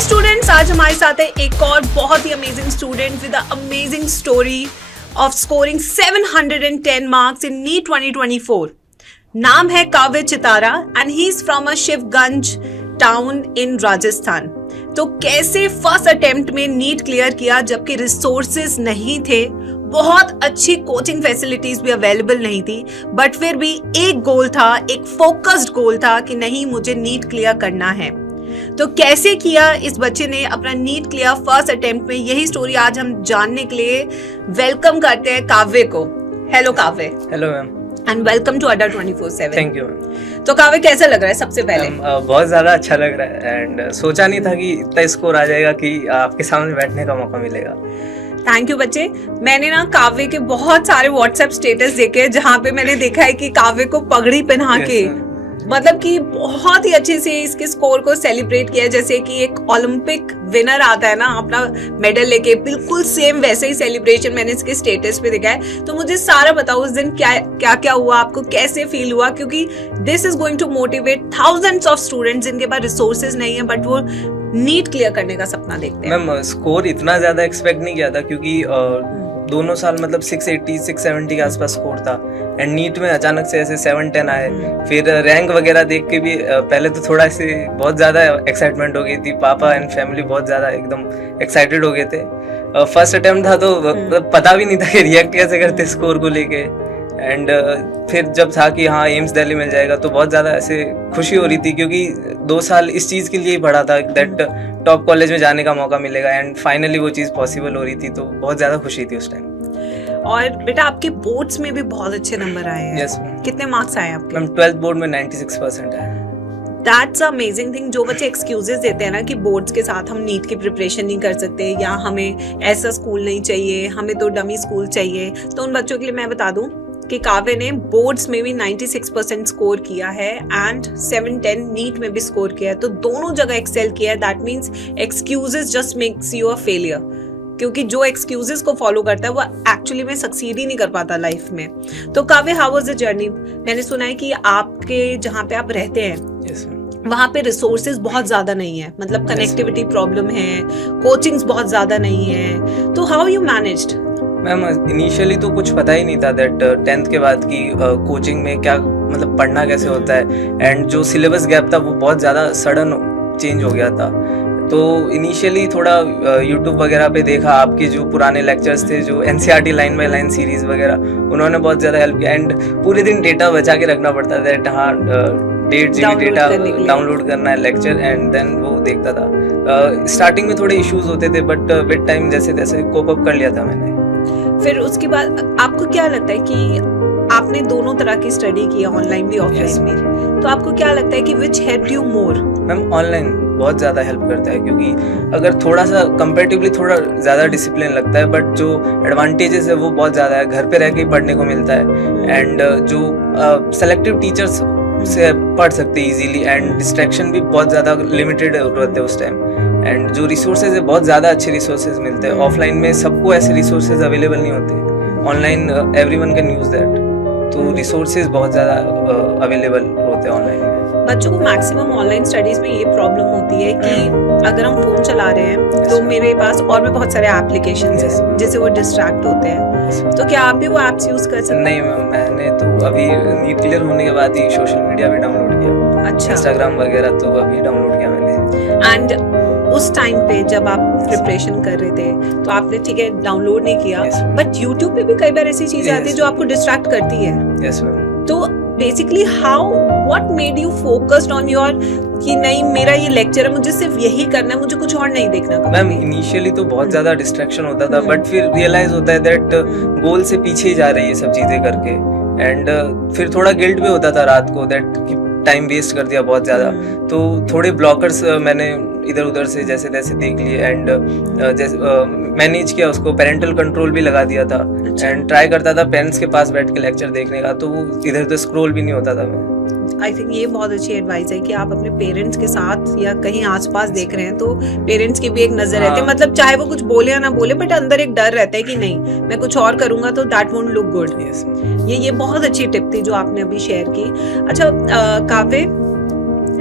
Hi students, आज हमारे साथ है एक और बहुत ही amazing student with amazing story of scoring 710 marks in NEET 2024. नाम है Kavya Chitara and he is from a Shivganj town in Rajasthan. तो कैसे फर्स्ट अटेम्प्ट में नीट क्लियर किया जबकि रिसोर्सेज नहीं थे, बहुत अच्छी कोचिंग फैसिलिटीज भी अवेलेबल नहीं थी, बट फिर भी एक गोल था, एक फोकस्ड गोल था कि नहीं, मुझे नीट क्लियर करना है. तो कैसे किया इस बच्चे ने अपना नीट क्लियर फर्स्ट अटेम्प्ट में, यही स्टोरी आज हम जानने के लिए वेलकम करते हैं काव्य को. Hello Kavya. Hello ma'am and welcome to Adda 24/7. Thank you ma'am. तो काव्य, कैसा लग रहा है सबसे पहले? बहुत ज़्यादा अच्छा लग रहा है एंड सोचा नहीं था कि इतना स्कोर आ जाएगा कि आपके सामने बैठने का मौका मिलेगा. थैंक यू बच्चे. मैंने ना काव्य के बहुत सारे व्हाट्सएप स्टेटस देखे जहाँ पे मैंने देखा है कि काव्य को पगड़ी पहना के मतलब कि बहुत ही अच्छे से इसके स्कोर को सेलिब्रेट किया, जैसे कि एक ओलंपिक विनर आता है ना अपना मेडल लेके, बिल्कुल सेम वैसे ही सेलिब्रेशन मैंने इसके स्टेटस पे देखा है. तो मुझे सारा बताओ उस दिन क्या क्या हुआ, आपको कैसे फील हुआ, क्योंकि this is going to motivate thousands of students जिनके पास रिसोर्सेज नहीं है बट वो नीट क्लियर करने का सपना देखते हैं. मैम स्कोर इतना ज़्यादा एक्सपेक्ट नहीं किया था क्योंकि दोनों साल मतलब 680 670 के आसपास स्कोर था एंड नीट में अचानक से ऐसे 710 आए. फिर रैंक वगैरह देख के भी पहले तो थोड़ा ऐसे बहुत ज़्यादा एक्साइटमेंट हो गई थी. पापा एंड फैमिली बहुत ज़्यादा एकदम एक्साइटेड हो गए थे. फर्स्ट अटेम्प्ट था तो पता भी नहीं था कि रिएक्ट कैसे करते स्कोर को लेके. एंड फिर जब था कि हाँ एम्स दिल्ली मिल जाएगा तो बहुत ज़्यादा ऐसे खुशी हो रही थी क्योंकि 2 साल इस चीज़ के लिए ही पढ़ा था दैट टॉप कॉलेज में जाने का मौका मिलेगा एंड फाइनली वो चीज़ पॉसिबल हो रही थी. तो बहुत ज़्यादा खुशी थी उस टाइम. और बेटा आपके बोर्ड्स में भी बहुत अच्छे नंबर आए हैं. Yes ma'am. कितने मार्क्स आए आपके? मैम 12th बोर्ड में 96% आए. That's amazing thing. जो बच्चे एक्सक्यूजेस देते हैं ना कि बोर्ड्स के साथ हम नीट की प्रिपरेशन नहीं कर सकते या हमें ऐसा स्कूल नहीं चाहिए, हमें तो डमी स्कूल चाहिए, तो उन बच्चों के लिए मैं बता दूं कि काव्य ने बोर्ड्स में भी 96% स्कोर किया है एंड 710 नीट में भी स्कोर किया है. तो दोनों जगह एक्सेल किया है. That means excuses just makes you a failure, क्योंकि जो एक्सक्यूजेस को फॉलो करता है वो एक्चुअली में सक्सीड ही नहीं कर पाता लाइफ में. तो काव्य, हाउ वाज द जर्नी? मैंने सुना है कि आपके जहाँ पे आप रहते हैं वहाँ पे रिसोर्सेज बहुत ज्यादा नहीं है, मतलब कनेक्टिविटी प्रॉब्लम है, कोचिंग्स बहुत ज्यादा नहीं है, तो how you managed? Ma'am initially तो कुछ पता ही नहीं था दैट 10th के बाद की कोचिंग में क्या मतलब पढ़ना कैसे होता है एंड जो सिलेबस गैप था वो बहुत ज़्यादा सडन चेंज हो गया था. तो इनिशियली थोड़ा यूट्यूब वगैरह पे देखा, आपके जो पुराने लेक्चर्स थे, जो NCERT line by line series वगैरह, उन्होंने बहुत ज़्यादा हेल्प किया एंड पूरे दिन डेटा बचा के रखना पड़ता था दैट हाँ 1.5 GB डेटा डाउनलोड करना है लेक्चर एंड देन वो देखता था. स्टार्टिंग में थोड़े इश्यूज होते थे बट विद टाइम जैसे तैसे कोप अप कर लिया था मैंने. फिर उसके बाद आपको क्या लगता है कि आपने दोनों तरह की स्टडी की है, ऑनलाइन भी ऑफलाइन भी, तो आपको क्या लगता है कि which helped you more? Ma'am online बहुत ज़्यादा हेल्प करता है क्योंकि अगर थोड़ा सा कंपैरेटिवली थोड़ा ज़्यादा डिसिप्लिन लगता है बट जो एडवांटेजेस है वो बहुत ज़्यादा है. घर पे रह के पढ़ने को मिलता है एंड जो सेलेक्टिव टीचर्स से पढ़ सकते हैं इजीली एंड डिस्ट्रैक्शन भी बहुत ज़्यादा लिमिटेड होते हैं उस टाइम एंड जो रिसोर्सेज है बहुत ज़्यादा अच्छे रिसोर्सेज मिलते हैं. ऑफलाइन में सबको ऐसे रिसोर्सेज अवेलेबल नहीं होते, online everyone can use that. तो रिसोर्सेज बहुत ज़्यादा अवेलेबल होते हैं ऑनलाइन में. बच्चों को मैक्सिमम ऑनलाइन स्टडीज में ये प्रॉब्लम होती है कि अगर हम फोन चला रहे हैं तो मेरे पास और भी बहुत सारे एप्लीकेशंस हैं जिससे वो डिस्ट्रैक्ट होते हैं. तो क्या आप भी वो एप्स यूज कर सकते हैं? नहीं मैम, मैंने तो अभी नीट क्लियर होने के बाद ही सोशल मीडिया भी डाउनलोड किया. अच्छा. इंस्टाग्राम वगैरह तो अभी डाउनलोड किया मैंने. एंड उस टाइम पे जब आप प्रिपरेशन कर रहे थे तो आपने ठीक है डाउनलोड नहीं किया, बट यूट्यूब पे भी कई बार ऐसी चीजें आती है जो आपको डिस्ट्रैक्ट करती है. Yes ma'am. तो basically what made you focused on your कि नहीं, मेरा ये लेक्चर है, मुझे सिर्फ यही करना है, मुझे कुछ और नहीं देखना? मैम इनिशियली तो बहुत ज्यादा डिस्ट्रैक्शन होता था बट फिर रियलाइज होता है दैट गोल से पीछे ही जा रही है सब चीजें करके एंड फिर थोड़ा गिल्ट भी होता था रात को दैट टाइम वेस्ट कर दिया बहुत ज़्यादा. तो थोड़े ब्लॉकर्स मैंने इधर उधर से जैसे तैसे देख लिए एंड मैनेज किया उसको. पेरेंटल कंट्रोल भी लगा दिया था एंड ट्राई करता था पेरेंट्स के पास बैठ के लेक्चर देखने का, तो वो इधर उधर स्क्रॉल भी नहीं होता था मैं. आई थिंक ये बहुत अच्छी एडवाइस है कि आप अपने पेरेंट्स के साथ या कहीं आसपास देख रहे हैं तो पेरेंट्स की भी एक नजर रहती है, मतलब चाहे वो कुछ बोले या ना बोले बट अंदर एक डर रहता है कि नहीं मैं कुछ और करूंगा तो दैट वोंट लुक गुड. ये बहुत अच्छी टिप थी जो आपने अभी शेयर की. अच्छा काव्य,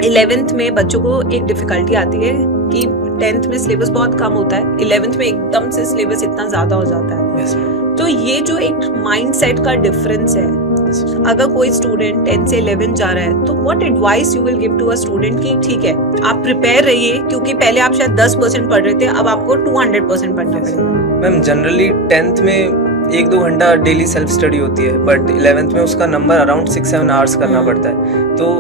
11th में बच्चों को एक डिफिकल्टी आती है कि 10th में सिलेबस बहुत कम होता है, 11th में एकदम से सिलेबस इतना ज्यादा हो जाता है। Yes, ma'am. तो ये जो एक माइंडसेट का डिफरेंस है, Yes, ma'am. अगर कोई स्टूडेंट 10 से 11 जा रहा है तो what advice you will give to a student कि ठीक है आप प्रिपेयर रहिए, क्योंकि पहले आप शायद 10% पढ़ रहे थे, अब आपको 200% पढ़ना Yes. पड़ेगा। मैम जनरली 10th में 1-2 घंटा डेली सेल्फ स्टडी होती है, बट 11th में उसका नंबर अराउंड 6-7 आवर्स करना पड़ता है। तो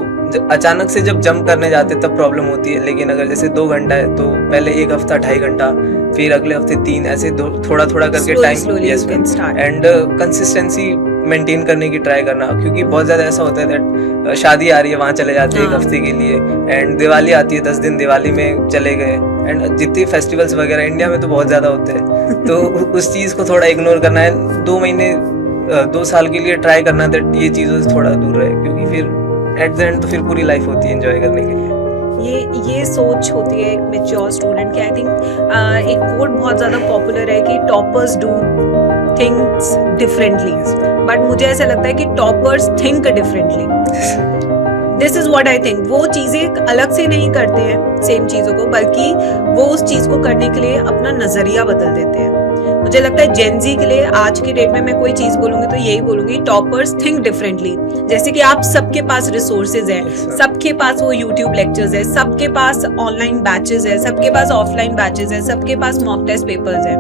अचानक से जब जंप करने जाते तब प्रॉब्लम होती है, लेकिन अगर जैसे 2 घंटा है तो पहले एक हफ्ता 2.5 घंटा, फिर अगले हफ्ते 3, ऐसे थोड़ा थोड़ा करके time, yes and consistency maintain करने की ट्राई करना, क्योंकि बहुत ज्यादा ऐसा होता है दैट शादी आ रही है वहाँ चले जाते हैं एक हफ्ते के लिए, एंड दिवाली आती है 10 दिन, दिवाली में चले गए, एंड जितने फेस्टिवल्स वगैरह इंडिया में तो बहुत ज्यादा होते हैं तो उस चीज को थोड़ा इग्नोर करना है। 2 महीने 2 साल के लिए ट्राई करना दैट ये चीजों से थोड़ा दूर रहे, क्योंकि फिर एट द एंड तो फिर पूरी लाइफ होती है एंजॉय करने के लिए। ये सोच होती है एक मैच्योर स्टूडेंट की। आई थिंक एक कोट बहुत ज्यादा पॉपुलर है कि toppers do things differently, but मुझे ऐसा लगता है कि toppers think differently. This is what I think. वो चीजें अलग से नहीं करते हैं सेम चीजों को, बल्कि वो उस चीज को करने के लिए अपना नजरिया बदल देते हैं। मुझे लगता है जेनजी के लिए आज की डेट में मैं कोई चीज बोलूंगी तो यही बोलूंगी, टॉपर्स थिंक डिफरेंटली। जैसे कि आप सबके पास रिसोर्सेज है, सबके पास वो यूट्यूब लेक्चर्स है, सबके पास ऑनलाइन बैचेस है, सबके पास ऑफलाइन बैचेस है, सबके पास मॉक टेस्ट पेपर्स है,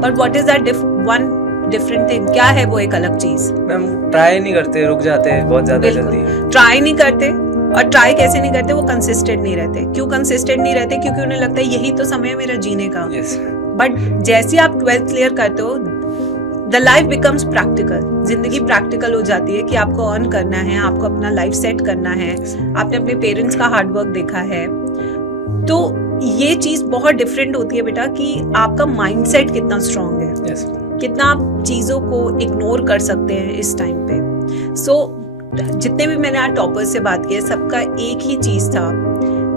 but what is that one different thing? क्या है वो एक अलग चीज? मैम ट्राई नहीं करते, रुक जाते हैं बहुत ज्यादा जल्दी। ट्राई नहीं करते, और ट्राई कैसे नहीं करते? वो कंसिस्टेंट नहीं रहते। क्यों कंसिस्टेंट नहीं रहते? क्योंकि उन्हें लगता है यही तो समय है मेरा जीने का। yes. बट जैसे आप 12th क्लियर करते हो, द लाइफ बिकम्स प्रैक्टिकल। जिंदगी प्रैक्टिकल हो जाती है कि आपको अर्न करना है, आपको अपना लाइफ सेट करना है। आपने अपने पेरेंट्स का हार्डवर्क देखा है, तो ये चीज बहुत डिफरेंट होती है बेटा कि आपका माइंडसेट कितना स्ट्रांग है, yes. कितना आप चीजों को इग्नोर कर सकते हैं इस टाइम पे। सो जितने भी मैंने आज टॉपर्स से बात की है, सबका एक ही चीज था,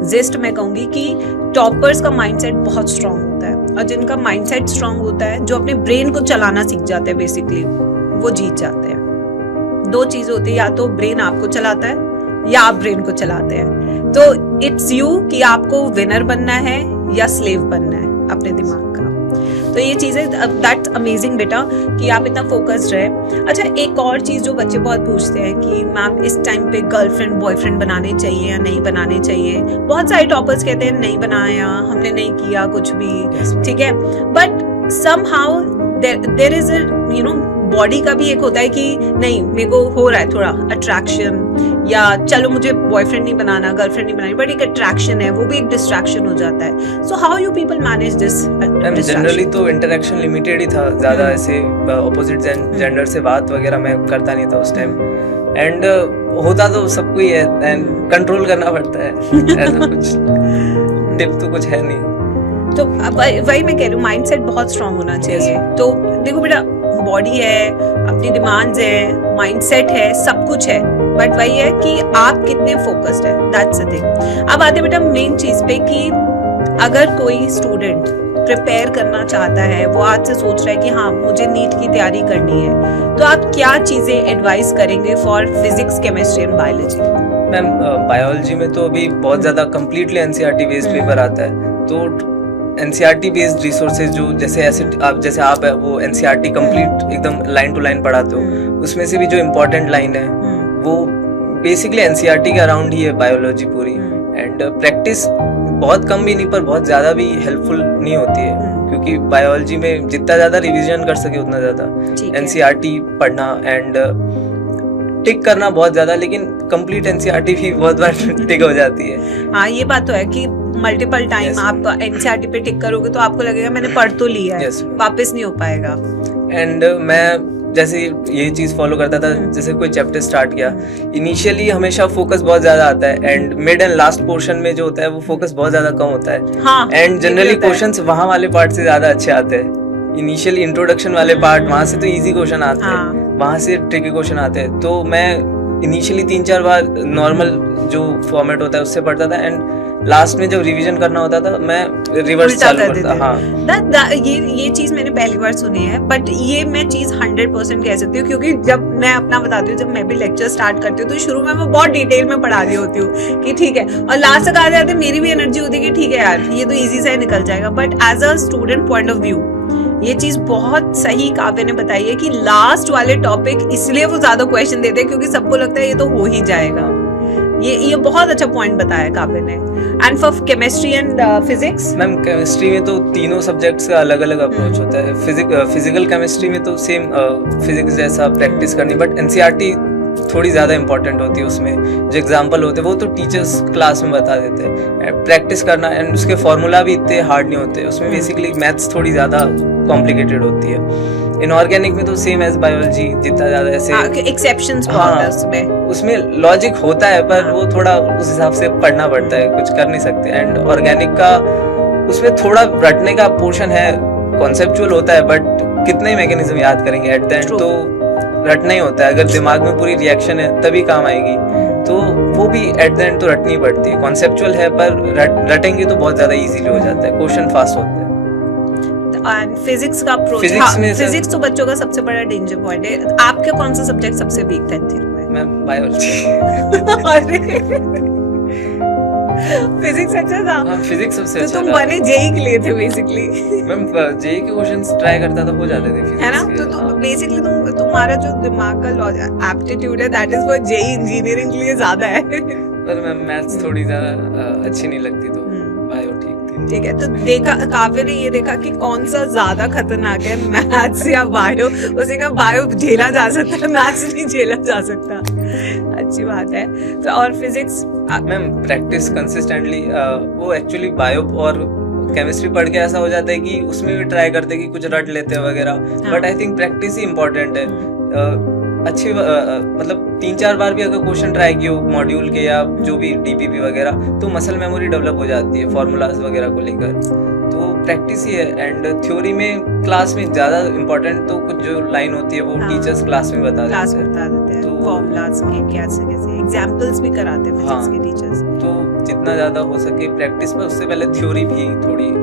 जिस्ट मैं कहूंगी कि टॉपर्स का माइंडसेट बहुत स्ट्रांग होता है, और जिनका माइंडसेट स्ट्रांग होता है, जो अपने ब्रेन को चलाना सीख जाते हैं बेसिकली, वो जीत जाते हैं। 2 चीज होती है, या तो ब्रेन आपको चलाता है या आप ब्रेन को चलाते हैं। तो इट्स यू कि आपको विनर बनना है या स्लेव बनना है अपने दिमाग का। तो ये चीजें, दैट्स अमेजिंग बेटा कि आप इतना फोकस्ड रहे। अच्छा, एक और चीज जो बच्चे बहुत पूछते हैं कि मैम इस टाइम पे गर्लफ्रेंड बॉयफ्रेंड बनाने चाहिए या नहीं बनाने चाहिए। बहुत सारे टॉपर्स कहते हैं नहीं बनाया, हमने नहीं किया कुछ भी, ठीक है, but somehow there is a you know body का भी एक होता है कि नहीं मेरे को हो रहा है थोड़ा अट्रैक्शन, या चलो मुझे बॉयफ्रेंड नहीं बनाना, गर्लफ्रेंड नहीं बनानी, बट एक अट्रैक्शन है, वो भी एक डिस्ट्रैक्शन हो जाता है। So how you people manage this? Generally तो इंटरेक्शन लिमिटेड ही था, ज्यादा ऐसे ऑपोजिट जेंडर से बात वगैरह मैं करता नहीं था उस टाइम, एंड होता तो सबको ही है, एंड कंट्रोल करना पड़ता है ऐसा कुछ टिप तो कुछ है नहीं। तो वही मैं कह रही हूँ, माइंडसेट बहुत स्ट्रांग होना चाहिए। तो देखो बेटा, बॉडी है, अपनी डिमांड्स है, माइंडसेट है, सब कुछ है, बट वही है कि आप कितने फोकस्ड है, दैट्स द थिंग। अब आते बेटा मेन चीज पे कि अगर कोई स्टूडेंट प्रिपेयर करना चाहता है, वो आज से सोच रहा है कि हाँ मुझे नीट की तैयारी करनी है, तो आप क्या चीजें एडवाइस करेंगे for physics, chemistry and biology? Ma'am biology में तो अभी बहुत ज्यादा कम्प्लीटली एनसीईआरटी बेस्ड पेपर आता है, तो एनसीईआरटी बेस्ड रिसोर्सेज जो जैसे आप है वो एनसीईआरटी कंप्लीट एकदम लाइन टू लाइन पढ़ाते हो, उसमें से भी जो इम्पोर्टेंट लाइन है वो बेसिकली एनसीईआरटी के अराउंड ही है बायोलॉजी पूरी, एंड प्रैक्टिस बहुत कम भी नहीं पर बहुत ज्यादा भी हेल्पफुल नहीं होती है, क्योंकि बायोलॉजी में जितना ज्यादा रिवीजन कर सके उतना ज्यादा एनसीईआरटी पढ़ना एंड टिक करना बहुत ज्यादा, लेकिन कंप्लीट एनसीईआरटी भी बहुत बार टिक हो जाती है। हाँ ये बात तो है कि मल्टीपल टाइम आप एनसीईआरटी पे टिक करोगे तो आपको लगेगा मैंने पढ़ तो लिया है, वापस नहीं हो पाएगा। एंड मैं जैसे ये चीज फॉलो करता था, जैसे कोई चैप्टर स्टार्ट किया, इनिशियली हमेशा फोकस बहुत ज्यादा आता है, and mid and last portion में जो होता है वो फोकस बहुत ज्यादा कम होता है। हाँ, एंड जनरली क्वेश्चंस वहां वाले पार्ट से ज्यादा अच्छे आते हैं। इनिशियली इंट्रोडक्शन वाले पार्ट, वहां से तो इजी क्वेश्चन आते हैं, वहां से ट्रिकी क्वेश्चन आते हैं। तो मैं इनिशियली 3-4 बार नॉर्मल जो फॉर्मेट होता है उससे पढ़ता था, एंड लास्ट में जब रिवीजन करना होता था मैं रिवर्स चालू करता। हाँ, ये चीज मैंने पहली बार सुनी है, बट ये मैं चीज 100% कह सकती हूँ, क्योंकि जब मैं अपना बताती हूँ, जब मैं भी लेक्चर स्टार्ट करती हूँ तो शुरू में मैं बहुत डिटेल में पढ़ा रही होती हूँ कि ठीक है, और लास्ट तक आ जाते मेरी भी एनर्जी होती है कि ठीक है यार ये तो इजी से निकल जाएगा। But as a student point of view ये चीज बहुत सही काव्य ने बताई है कि लास्ट वाले टॉपिक इसलिए वो ज्यादा क्वेश्चन देते हैं क्योंकि सबको लगता है ये तो हो ही जाएगा। ये बहुत अच्छा पॉइंट बताया काव्य ने। And for chemistry and physics? Ma'am chemistry में तो तीनों सब्जेक्ट्स का अलग अलग अप्रोच होता है। फिजिकल केमिस्ट्री में तो सेम फिजिक्स जैसा प्रैक्टिस करनी, बट एनसीईआरटी थोड़ी ज़्यादा इंपॉर्टेंट होती है। उसमें जो एग्जाम्पल होते हैं वो तो टीचर्स क्लास में बता देते हैं, प्रैक्टिस करना, एंड उसके फॉर्मूला भी इतने हार्ड नहीं होते। उसमें बेसिकली मैथ्स थोड़ी ज़्यादा कॉम्प्लिकेटेड होती है। इनऑर्गेनिक में तो सेम एज बायोलॉजी, जितना ज़्यादा ऐसे एक्सेप्शंस बहुत है उसमें। उसमें लॉजिक होता है पर वो थोड़ा उस हिसाब से पढ़ना पड़ता है, कुछ कर नहीं सकते। एंड ऑर्गेनिक का उसमें थोड़ा रटने का पोर्शन है, कॉन्सेप्चुअल होता है, बट कितने ही मैकेनिज्म याद करेंगे, एट द एंड तो रटना ही होता है। अगर दिमाग में पूरी रिएक्शन है तभी काम आएगी, तो वो भी एट द एंड तो रटनी पड़ती है। कॉन्सेप्चुअल है पर रटेंगे तो बहुत ज्यादा इजीली हो जाता है, क्वेश्चन फास्ट होता है। एंड फिजिक्स का अप्रोच, फिजिक्स तो बच्चों का सबसे बड़ा डेंजर पॉइंट है। आपका कौन सा सब्जेक्ट सबसे वीक था इन में? मैं बायोलॉजी। फिजिक्स अच्छा था? हाँ, फिजिक्स सबसे अच्छा था। तो तुम बने जेई के लिए थे बेसिकली? मैम जेई के क्वेश्चंस ट्राई करता था, हो जाते थे फिजिक्स, है ना? तो तुम बेसिकली तुम्हारा जो दिमाग का एप्टीट्यूड है that is for JEE engineering के लिए ज्यादा है। पर मैम मैथ्स थोड़ी ज्यादा अच्छी नहीं लगती, तो बायो ठीक थी। ठीक है, तो देखा काव्य ने ये देखा कि कौन सा ज्यादा खतरनाक है, मैथ्स या बायो। उसे कहा बायो झेला जा सकता है, मैथ्स नहीं झेला जा सकता। अच्छी बात है। तो और फिजिक्स? मैम प्रैक्टिस कंसिस्टेंटली, वो एक्चुअली बायो और केमिस्ट्री पढ़ के ऐसा हो जाता है कि उसमें भी ट्राई करते हैं कि कुछ रट लेते हैं वगैरह, but I think practice he important है। अच्छी मतलब 3-4 बार भी अगर क्वेश्चन ट्राई किए हो मॉड्यूल के या जो भी डीपीपी वगैरह, तो मसल मेमोरी डेवलप हो जाती है फॉर्मूलाज वगैरह को लेकर। तो प्रैक्टिस ही है। एंड थ्योरी में क्लास में ज़्यादा इम्पोर्टेंट तो कुछ जो लाइन होती है वो टीचर्स क्लास में बता देते हैं, तो फॉर्मूलाज के कैसे कैसे एग्जांपल्स भी कराते हैं फिजिक्स के टीचर्स। तो जितना ज़्यादा हो सके प्रैक्टिस पर, उससे पहले थ्योरी भी थोड़ी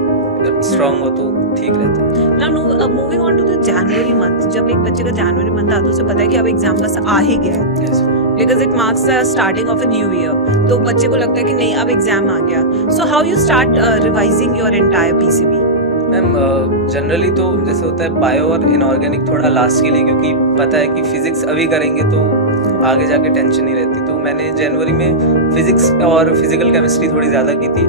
स्ट्रांग हो तो ठीक रहता है। Now moving on to the January month, जब एक बच्चे का जनवरी मंथ आता है उसे पता है कि अब एग्जाम बस आ ही गया है, because it marks the starting of a new year, तो बच्चे को लगता है कि नहीं अब एग्जाम आ गया। So how you start revising your entire PCB? Ma'am generally तो जैसे होता है बायो और इनऑर्गेनिक थोड़ा लास्ट के लिए, क्योंकि पता है कि फिजिक्स अभी करेंगे तो आगे जाके टेंशन नहीं रहती। तो मैंने जनवरी में फिजिक्स और फिजिकल केमिस्ट्री थोड़ी ज़्यादा की थी,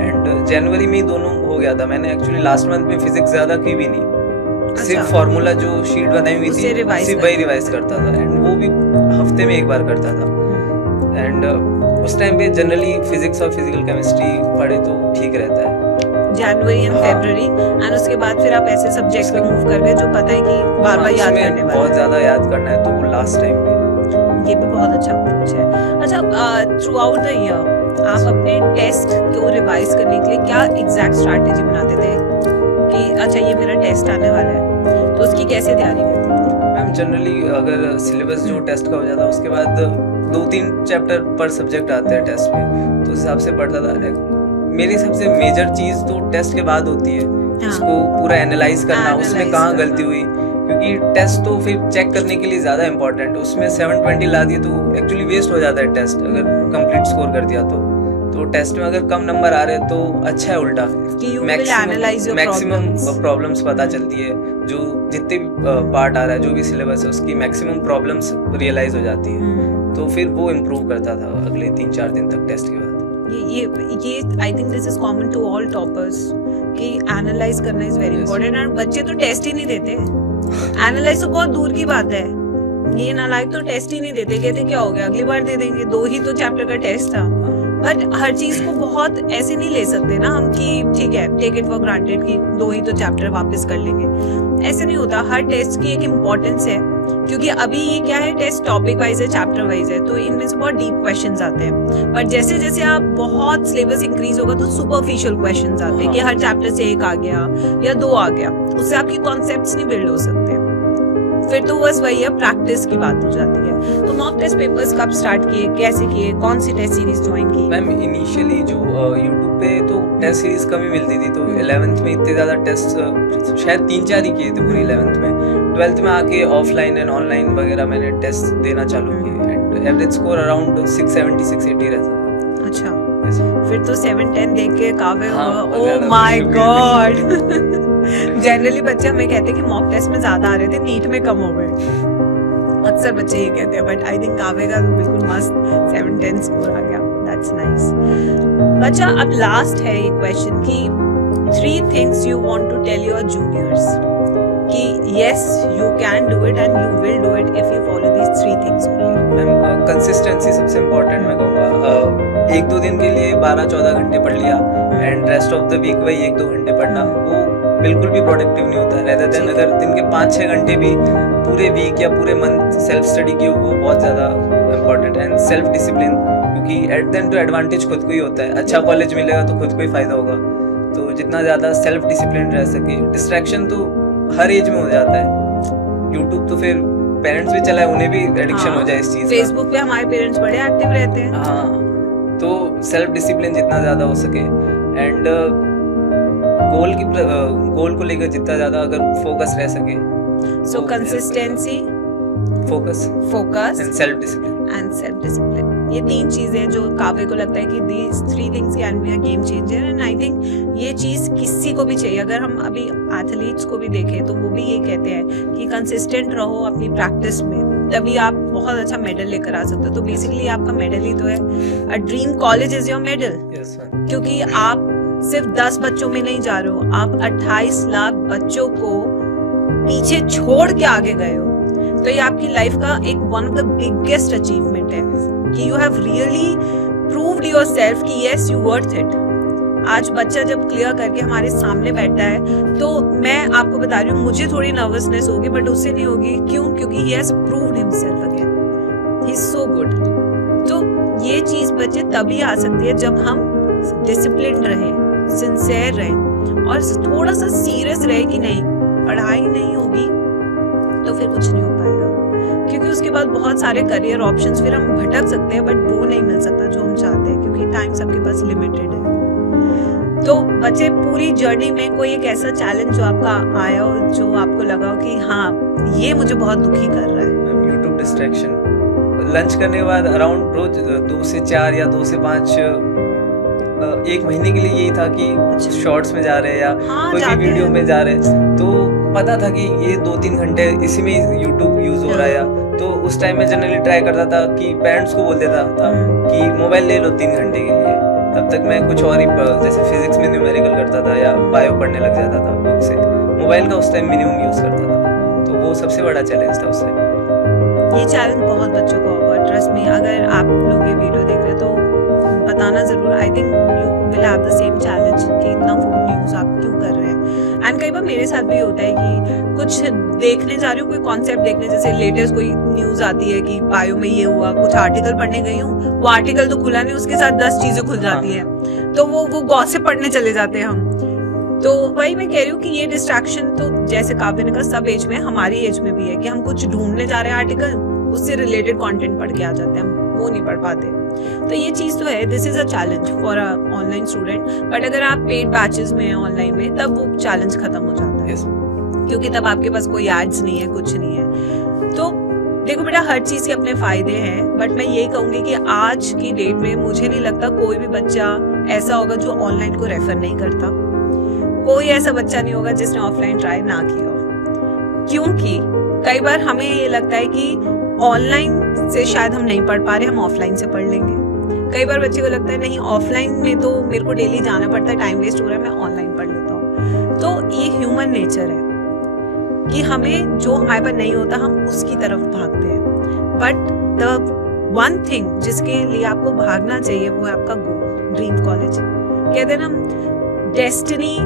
एंड जनवरी में ही दोनों हो गया था। मैंने एक्चुअली लास्ट मंथ में फिजिक्स ज़्यादा की भी नहीं, सिर्फ फार्मूला जो शीट बनाई हुई थी सिर्फ वही रिवाइज करता था, एंड वो भी हफ्ते में एक बार करता था। एंड उस टाइम पे जनरली फिजिक्स और फिजिकल केमिस्ट्री पढ़े तो ठीक रहता है, जनवरी एंड फरवरी। एंड उसके बाद फिर आप ऐसे सब्जेक्ट्स पे मूव कर गए जो पता है कि बार बार याद करने वाले, बहुत ज्यादा याद करना है, तो वो लास्ट टाइम पे ये भी बहुत अच्छा अप्रोच है। अच्छा, थ्रू आउट द ईयर आप अपने टेस्ट को रिवाइज करने के लिए क्या एग्जैक्ट स्ट्रैटेजी बनाते थे कि अच्छा ये मेरा टेस्ट आने वाला है, तो उसकी कैसे तैयारी करते थे? मैम जनरली अगर सिलेबस जो टेस्ट का हो जाता है उसके बाद 2-3 चैप्टर पर सब्जेक्ट आते हैं टेस्ट में, तो उस हिसाब से पढ़ता था। मेरी सबसे मेजर चीज़ तो टेस्ट के बाद होती है, उसको पूरा एनालाइज करना, उसमें कहाँ गलती हुई, क्योंकि टेस्ट तो फिर चेक करने के लिए ज़्यादा इंपॉर्टेंट है। उसमें 720 ला दिए तो एक्चुअली वेस्ट हो जाता है टेस्ट, अगर कंप्लीट स्कोर कर दिया तो टेस्ट में अगर कम नंबर आ रहे हैं तो अच्छा है, उल्टा मैक्सिमम प्रॉब्लम्स पता चलती है, जो जितने भी पार्ट आ रहा है, जो भी सिलेबस है उसकी मैक्सिमम प्रॉब्लम्स रियलाइज हो जाती है, तो फिर वो इम्प्रूव करता था अगले 3-4 दिन तक टेस्ट के बाद। ये I think this is common to all toppers कि एनालाइज करना इज वेरी इंपॉर्टेंट। और बच्चे तो टेस्ट ही नहीं देते, एनालाइज तो बहुत दूर की बात है। ये नालायक तो टेस्ट ही नहीं देते, कहते क्या हो गया अगली बार दे देंगे, 2 ही तो चैप्टर का टेस्ट था। बट हर चीज को बहुत ऐसे नहीं ले सकते ना हम कि ठीक है टेक इट फॉर ग्रांटेड कि 2 ही तो चैप्टर वापस कर लेंगे, ऐसे नहीं होता। हर टेस्ट की एक इम्पोर्टेंस है, क्योंकि अभी ये क्या है टेस्ट टॉपिक वाइज है, चैप्टर वाइज है, तो इनमें से बहुत डीप क्वेश्चंस आते हैं। पर जैसे जैसे आप बहुत सिलेबस इंक्रीज होगा तो सुपरफिशियल क्वेश्चंस आते हैं कि हर चैप्टर से 1 आ गया या 2 आ गया, उससे आपकी कॉन्सेप्ट्स नहीं बिल्ड हो सकते। फिर तो बस वही है, प्रैक्टिस की बात हो जाती है। तो मॉक टेस्ट पेपर्स कब स्टार्ट किए, कैसे किए, कौन सी टेस्ट सीरीज ज्वाइन की? मैम इनिशियली जो यूट्यूब पे तो टेस्ट सीरीज कम ही मिलती थी, तो 11th में इतने ज़्यादा टेस्ट शायद 3-4 ही किए थे पूरी 11th में। 12th में आके ऑफलाइन एंड ऑनलाइन वगैरह मैंने टेस्ट देना चालू किए एंड एवरेज स्कोर अराउंड 670 680 रहता था। अच्छा, Yes. फिर तो 7-10 देख के कावे हाँ, हुआ, ज्यादा ओ माय खुशी गॉड। जनरली बच्चे हमें कहते हैं कि मॉक टेस्ट में ज्यादा आ रहे थे, नीट में कम हो गए। अक्सर बच्चे ये कहते हैं, बट आई थिंक कावे का तो बिल्कुल मस्त 7-10 स्कोर आ गया। That's nice. बच्चा, अब लास्ट है ये क्वेश्चन कि 3 things you want to tell your juniors कि yes you can do it and you will do it if you follow these 3 things only. Ma'am consistency सबसे इम्पोर्टेंट मैं कहूँगा। 1-2 दिन के लिए 12-14 घंटे पढ़ लिया and rest of the week वही 1-2 घंटे पढ़ना, वो बिल्कुल भी प्रोडक्टिव नहीं होता है। रेदर देन अगर दिन के 5-6 घंटे भी पूरे वीक या पूरे मंथ सेल्फ स्टडी की, वो बहुत ज़्यादा इम्पोर्टेंट है। एंड सेल्फ डिसिप्लिन, क्योंकि एट द एंड तो एडवांटेज खुद को ही होता है। अच्छा कॉलेज मिलेगा तो खुद को ही फायदा होगा, तो जितना ज़्यादा सेल्फ डिसिप्लिन रह सके। डिस्ट्रैक्शन तो हर एज में हो जाता है। यूट्यूब तो फिर पेरेंट्स भी चलाए, उन्हें भी एडिक्शन हो जाए इस चीज़ का। फेसबुक पे हमारे पेरेंट्स बड़े एक्टिव रहते हैं। हाँ, तो सेल्फ डिसिप्लिन जितना ज़्यादा हो सके एंड गोल को लेकर जितना ज़्यादा अगर फोकस रह सके। सो consistency, focus focus self discipline. And self discipline, ये 3 चीजें जो काव्य को लगता है कि these 3 things can be a game changer, and I think ये चीज किसी को भी चाहिए। अगर हम अभी एथलीट्स को भी देखें तो वो भी ये कहते हैं कि कंसिस्टेंट रहो अपनी प्रैक्टिस में, तभी आप बहुत अच्छा मेडल लेकर आ सकते हो। तो बेसिकली आपका मेडल ही तो है। A dream college is your medal, क्योंकि आप सिर्फ 10 बच्चों में नहीं जा रहे हो, आप 28 लाख बच्चों को पीछे छोड़ के आगे गए हो। तो ये आपकी लाइफ का एक one of the biggest achievement है कि you have really proved yourself कि यस यू वर्थ इट। आज बच्चा जब क्लियर करके हमारे सामने बैठा है तो मैं आपको बता रही हूँ, मुझे थोड़ी नर्वसनेस होगी, बट उससे नहीं होगी। क्यों? क्योंकि he has proved himself again, he is so good. तो ये चीज बच्चे तभी आ सकती है जब हम डिसिप्लिन रहें, सिंसियर रहें और थोड़ा सा सीरियस रहे कि नहीं पढ़ाई नहीं होगी तो फिर कुछ नहीं हो पाएगा। क्योंकि उसके बाद बहुत सारे करियर ऑप्शंस फिर हम भटक सकते हैं, बट वो नहीं मिल सकता जो हम चाहते हैं, क्योंकि टाइम सबके पास लिमिटेड है। तो बच्चे, पूरी जर्नी में कोई एक ऐसा चैलेंज जो आपका आया हो, जो आपको लगा हो कि हाँ ये मुझे बहुत दुखी कर रहा है? YouTube distraction. लंच करने के बाद अराउंड रोज 2 से 4 या 2 से 5 एक महीने के लिए यही था कि शॉर्ट्स में जा रहे हैं या कोई भी वीडियो में जा रहे हैं, तो पता था कि ये 2-3 घंटे इसी में यूट्यूब यूज हो रहा है। तो उस टाइम में जनरली ट्राई करता था कि पेरेंट्स को बोल देता था कि मोबाइल ले लो 3 घंटे के लिए। तब तक मैं कुछ और ही जैसे फिजिक्स में न्यूमेरिकल करता था या बायो पढ़ने लग जाता था बुक से। मोबाइल का उस टाइम मिनिमम यूज करता था, तो वो सबसे बड़ा चैलेंज था उस टाइम। ये चैलेंज बहुत बच्चों को होगा, ट्रस्ट मी। अगर आप लोग ये वीडियो देख रहे हो तो बताना जरूर। I think you will have the same challenge कि इतना फोन यूज आप क्यों कर रहे हैं। एंड कई बार मेरे साथ भी होता है कि कुछ देखने जा रही हूँ, कोई कॉन्सेप्ट देखने, जैसे लेटेस्ट कोई न्यूज आती है कि बायो में ये हुआ, कुछ आर्टिकल पढ़ने गई हूँ, वो आर्टिकल तो खुला नहीं, उसके साथ 10 चीजें खुल जाती है, तो वो गॉसिप पढ़ने चले जाते हैं हम। तो वही मैं कह रही हूँ कि ये डिस्ट्रैक्शन तो जैसे काव्य ने कहा सब एज में, हमारी एज में भी है कि हम कुछ ढूंढने जा रहे हैं आर्टिकल, उससे रिलेटेड कंटेंट पढ़ के आ जाते हैं, हम वो नहीं पढ़ पाते। तो ये चीज तो है, this is a challenge for a online student. But अगर आप पेड बैचेस में हैं ऑनलाइन में, तब वो चैलेंज खत्म हो जाता है, क्योंकि तब आपके पास कोई एड्स नहीं है, कुछ नहीं है। तो देखो बेटा, हर चीज के अपने फायदे हैं, बट मैं यही कहूंगी कि आज की डेट में मुझे नहीं लगता कोई भी बच्चा ऐसा होगा जो ऑनलाइन को रेफर नहीं करता। कोई ऐसा बच्चा नहीं होगा जिसने ऑफलाइन ट्राई ना किया हो, क्योंकि कई बार हमें ये लगता है कि ऑनलाइन से शायद हम नहीं पढ़ पा रहे, हम ऑफलाइन से पढ़ लेंगे। कई बार बच्चे को लगता है नहीं, ऑफलाइन में तो मेरे को डेली जाना पड़ता है, टाइम वेस्ट हो रहा है, मैं ऑनलाइन पढ़ लेता हूँ। तो ये ह्यूमन नेचर है कि हमें जो हमारे पास नहीं होता हम उसकी तरफ भागते हैं। बट द वन थिंग जिसके लिए आपको भागना चाहिए वो है आपका गोल, ड्रीम कॉलेज। कहते हैं ना, डेस्टिनी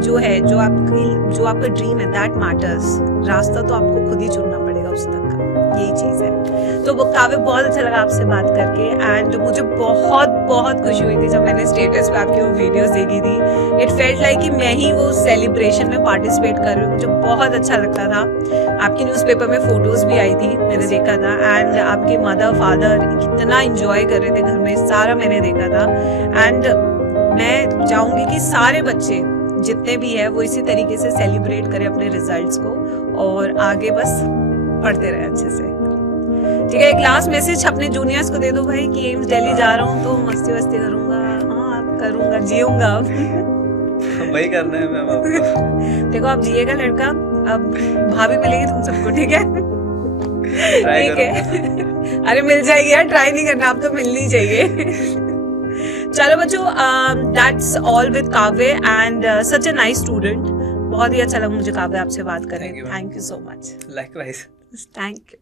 जो है, जो आपका ड्रीम है, दैट मैटर्स। रास्ता तो आपको खुद ही चुनना पड़ेगा उस तक का। यही चीज़ है। तो वो काव्य बहुत अच्छा लगा आपसे बात करके, एंड मुझे बहुत बहुत खुशी हुई थी जब मैंने स्टेटस पे आपकी वो वीडियोस देखी थी। इट फेल्ट लाइक कि मैं ही वो सेलिब्रेशन में पार्टिसिपेट कर रही हूँ, मुझे बहुत अच्छा लगता था। आपकी न्यूज़पेपर में फोटोज भी आई थी, मैंने देखा था, एंड आपके मदर फादर कितना इंजॉय कर रहे थे घर में, सारा मैंने देखा था। एंड मैं चाहूँगी कि सारे बच्चे जितने भी है वो इसी तरीके से सेलिब्रेट करें अपने रिजल्ट्स को, और आगे बस पढ़ते रहे अच्छे से। ठीक है, एक लास्ट मैसेज अपने जूनियर्स को दे दो भाई कि एम्स दिल्ली जा रहा हूँ तो मस्ती वस्ती करूंगा। हाँ करूंगा, जीऊंगा अब। वही करना है मैम आपको। देखो आप जिएगा लड़का, अब भाभी मिलेगी तुम सबको, ठीक है? ठीक है। अरे मिल जाएगी यार, ट्राई नहीं करना, आप तो मिलनी चाहिए। चलो बच्चों, दैट्स ऑल विद काव्य, and such a nice student. बहुत ही अच्छा लगा मुझे काव्य आपसे बात करें। Thank you so much. Likewise. Thank you.